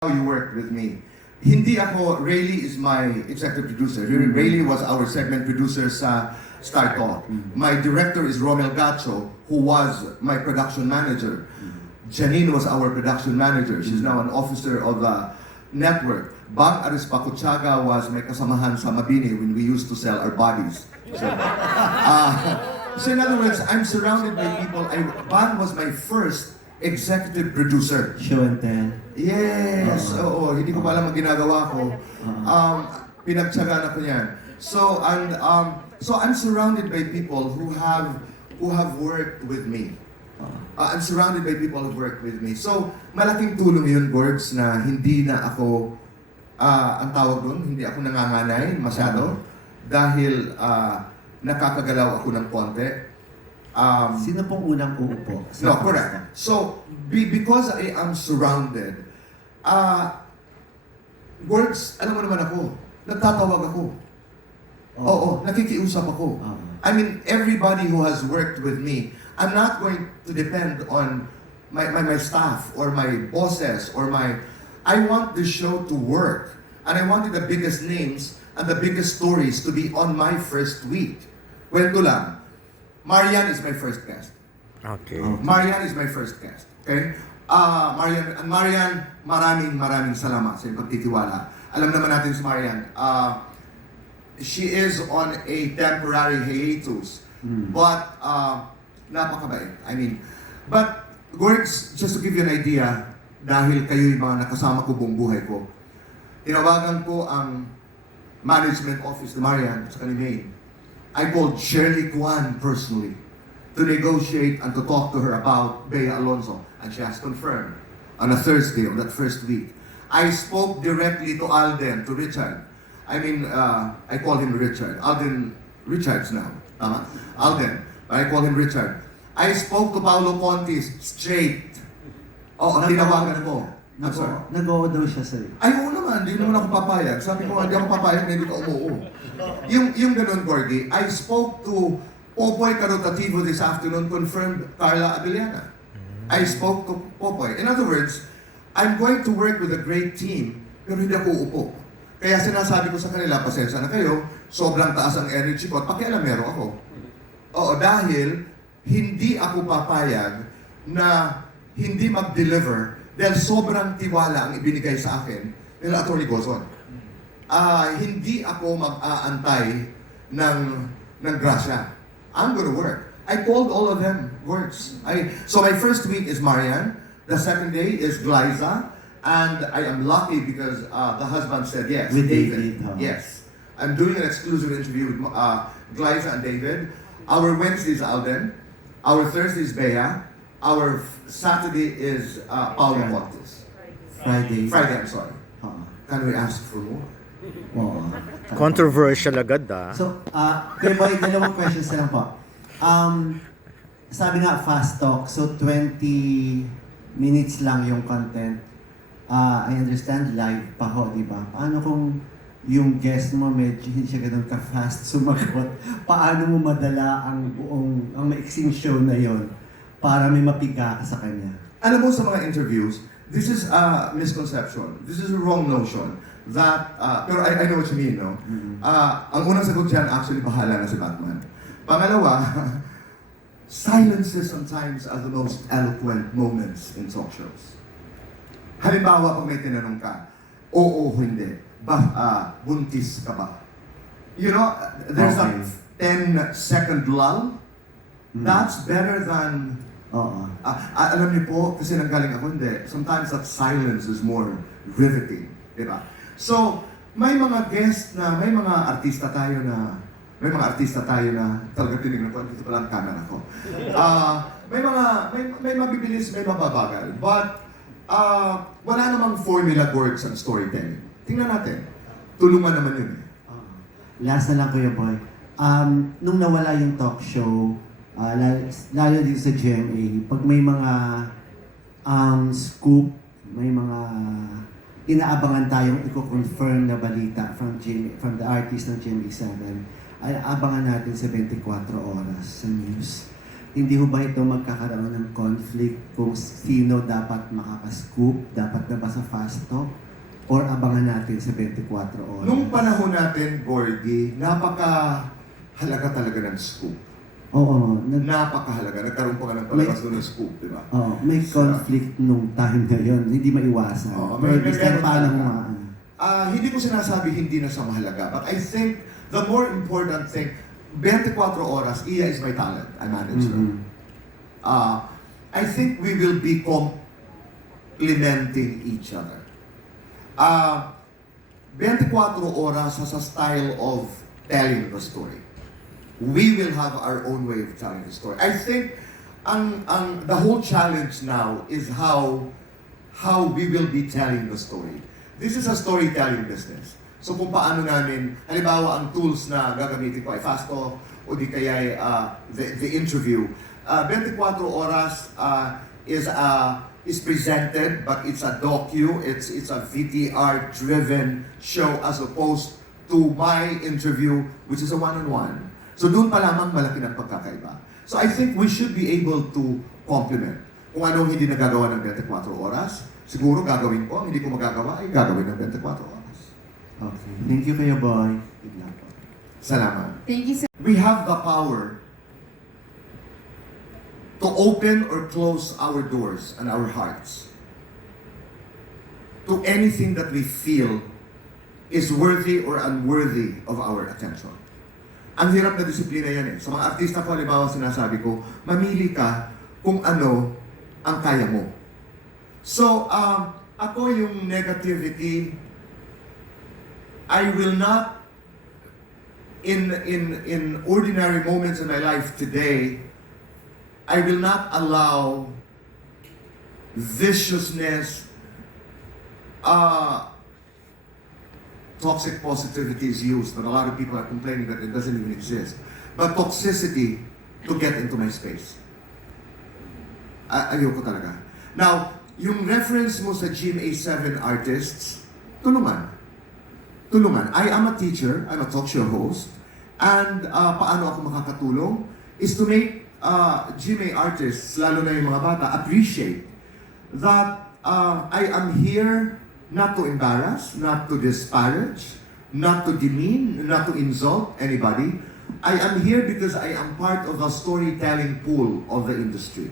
You worked with me. Hindi ako, Rayleigh is my executive producer. Rayleigh was our segment producer sa Star Talk. My director is Romel Gacho, who was my production manager. Janine was our production manager. She's now an officer of the network. Bang Arispacochaga was my kasamahan sa Mabini when we used to sell our bodies. So in other words, I'm surrounded by people. Bang was my first executive producer. Show and tell. Yes! Oo, hindi ko pa alam ang ginagawa ko. Pinagtsagaan ako yan. So I'm surrounded by people who have worked with me. I'm surrounded by people who worked with me. So, malaking tulong yun, Gords, na hindi na ako, ang tawag doon, hindi ako nanganganay masyado dahil nakakagalaw ako ng konti. Sino pong unang uupo? No, correct. So, because I am surrounded, words, alam mo naman ako, nagtatawag ako. Oo, nakikiusap ako. I mean, everybody who has worked with me, I'm not going to depend on my staff or my bosses or I want the show to work. And I wanted the biggest names and the biggest stories to be on my first week. Kwento lang. Marian is my first guest. Okay. Marian is my first guest. Okay? Marian, maraming salamat sa iyong pagtitiwala. Alam naman natin si Marian. She is on a temporary hiatus. But, napakabait. I mean, but, Gorgs, just to give you an idea, dahil kayo yung mga nakasama ko buong buhay ko, tinawagan ko ang management office ni Marian sa kanina. I called Shirley Kwan personally to negotiate and to talk to her about Bea Alonzo, and she has confirmed on a Thursday of that first week. I spoke directly to Alden, to Richard. I mean, I call him Richard. Alden, Richards now. Tama? Alden. I call him Richard. I spoke to Paolo Contis straight. Ang tinawagan ko. Nag-oo daw siya sa'yo. Ay, oo naman. Hindi naman ako papayag. Sabi ko, hindi ako papayag na hindi ka umuo. Yung ganun, Gorgie, I spoke to Popoy Carotativo this afternoon, confirmed Carla Abellana. I spoke to Popoy. In other words, I'm going to work with a great team, pero hindi ako uupo. Kaya sinasabi ko sa kanila, pasensya na kayo, sobrang taas ang energy ko at pakialamero ako. Oo, dahil hindi ako papayag na hindi mag-deliver dahil sobrang tiwala ang ibinigay sa akin ng Atty. Gozon. Hindi ako mag-aantay ng grasya. I'm gonna work. I called all of them words. So my first week is Marian. The second day is Glaiza. And I am lucky because the husband said yes. With David. Yes. I'm doing an exclusive interview with Glaiza and David. Our Wednesday is Alden. Our Thursday is Bea. Our Saturday is Paolo Montes. Friday, I'm sorry. Can we ask for more? Oo. Controversial agad So, Kuya Boy, dalawang questions na lang po. Sabi nga, fast talk. So, 20 minutes lang yung content. I understand, live pa ho, di ba? Paano kung yung guest mo medyo hindi siya ganun ka-fast sumagot? Paano mo madala ang maiksing show na yon para may mapiga ka sa kanya? Alam mo, sa mga interviews, this is a misconception. This is a wrong notion. That, pero I know what you mean, no? Ang unang sagot dyan, actually, bahala na si Batman. Pangalawa, silences sometimes are the most eloquent moments in talk shows. Halimbawa, pag may tinanong ka, oo, hindi. Buntis ka ba? You know, there's a 10-second lull. That's better than... alam niyo po, kasi nanggaling ako, hindi. Sometimes that silence is more riveting. Diba? So, may mga guest na, may mga artista tayo na talaga tinignan ko, dito pala ang camera ko. May mabibilis, may mababagal. But, wala namang formula words ang storytelling. Tingnan natin. Tulungan naman yun. Last na lang, Kuya Boy. Nung nawala yung talk show, lalo dito sa GMA, pag may mga scoop, may mga inaabangan tayong i-confirm na balita from the artist ng GMA7, ay abangan natin sa 24 oras sa news. hindi ho ba ito magkakaroon ng conflict kung sino dapat makaka-scoop, dapat na ba sa fast talk, or abangan natin sa 24 oras? Nung panahon natin, Gordy, napaka-halaga talaga ng scoop. Oo, Napakahalaga. Nagkaroon pa ka ng palabas doon ng scoop, di ba? may conflict nung time na yun, hindi maiwasan. Oo, Pero may this time, meron paano talaga. mo Hindi ko sinasabi hindi na siya mahalaga. But I think the more important thing, 24 oras, Iya is my talent. I manage her. Mhm. I think we will be complementing each other. 24 oras has a style of telling the story. We will have our own way of telling the story. I think the whole challenge now is how we will be telling the story. This is a storytelling business. So kung paano namin, halimbawa ang tools na gagamitin ko ay fast talk o di kaya the interview. 24 oras is presented, but it's a it's a VTR driven show as opposed to my interview, which is a one-on-one. So doon pa lamang malaki ng pagkakaiba. So I think we should be able to complement. Kung anong hindi nagagawa ng 24 oras, siguro gagawin ko. Ang hindi ko magagawa ay gagawin ng 24 oras. Okay. Thank you kayo, boy. Good luck po. Salamat. Thank you, sir. We have the power to open or close our doors and our hearts to anything that we feel is worthy or unworthy of our attention. Ang hirap na disiplina yan eh. Sa mga artista ko, halimbawa sinasabi ko, mamili ka kung ano ang kaya mo. So, ako yung negativity, I will not, in ordinary moments in my life today, I will not allow viciousness, toxic positivity is used, but a lot of people are complaining that it doesn't even exist. But toxicity to get into my space. Ayoko talaga. Now, yung reference mo sa GMA7 artists, tulungan. I am a teacher, I'm a talk show host, and paano ako makakatulong is to make GMA artists, lalo na yung mga bata, appreciate that I am here not to embarrass, not to disparage, not to demean, not to insult anybody. I am here because I am part of the storytelling pool of the industry.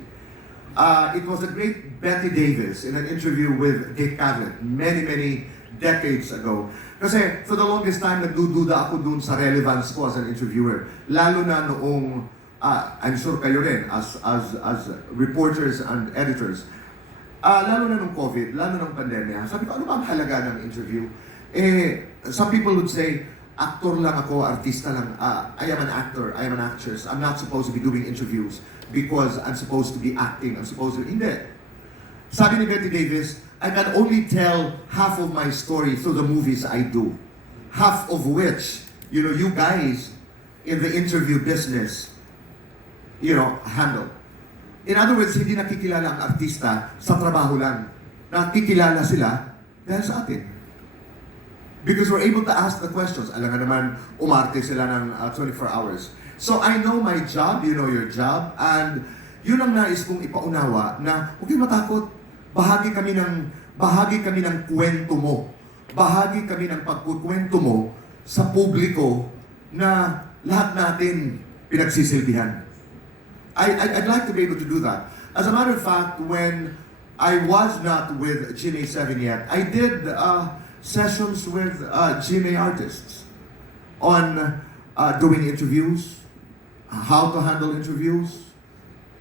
It was a great Betty Davis in an interview with Dick Cavett many decades ago. Kasi for the longest time, nagdududa ako dun sa relevance ko as an interviewer. Lalo na noong, I'm sure kayo rin, as reporters and editors. Lalo na nung COVID, lalo nung pandemya, sabi ko, ano ba ang halaga ng interview? Some people would say, actor lang ako, artista lang. I am an actor, I am an actress. I'm not supposed to be doing interviews because I'm supposed to be acting. I'm supposed to... Hindi. Sabi ni Betty Davis, I can only tell half of my story through the movies I do. Half of which, you guys in the interview business, handle. In other words, hindi nakikilala ang artista sa trabaho lang. Nakikilala sila dahil sa atin. Because we're able to ask the questions. Alam nga naman, umarte sila ng 24 hours. So I know my job, you know your job, and yun ang nais kong ipaunawa na huwag kayong matakot. Bahagi kami ng kwento mo. Bahagi kami ng pagkukwento mo sa publiko na lahat natin pinagsisilbihan. I'd like to be able to do that. As a matter of fact, when I was not with GMA7 yet, I did sessions with GMA artists on doing interviews, how to handle interviews,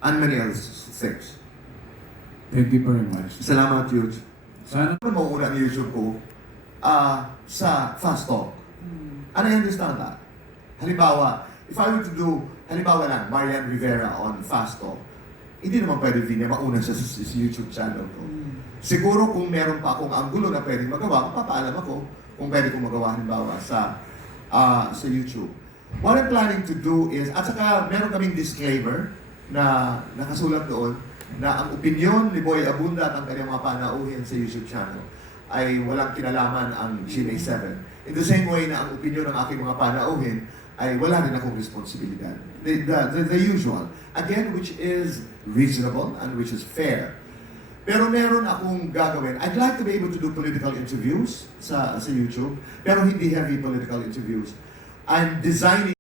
and many other things. Thank you very much. Salamat, Yuj. Sana Ano mauuna ang YouTube ko sa fast talk? And I understand that. Halimbawa, if I were to do, halimbawa lang, Marian Rivera on fast talk, hindi naman pwede din niya mauna siya sa YouTube channel ko. Siguro kung meron pa akong anggulo na pwedeng magawa, papaalam ako kung pwede kong magawa halimbawa sa YouTube. What I'm planning to do is, at saka meron kaming disclaimer na nakasulat doon, na ang opinion ni Boy Abunda at ang kanyang mga panauhin sa YouTube channel ay walang kinalaman ang GMA7. In the same way na ang opinion ng aking mga panauhin ay wala rin akong responsibilidad. The usual. Again, which is reasonable and which is fair. Pero meron akong gagawin. I'd like to be able to do political interviews sa YouTube, pero hindi heavy political interviews. I'm designing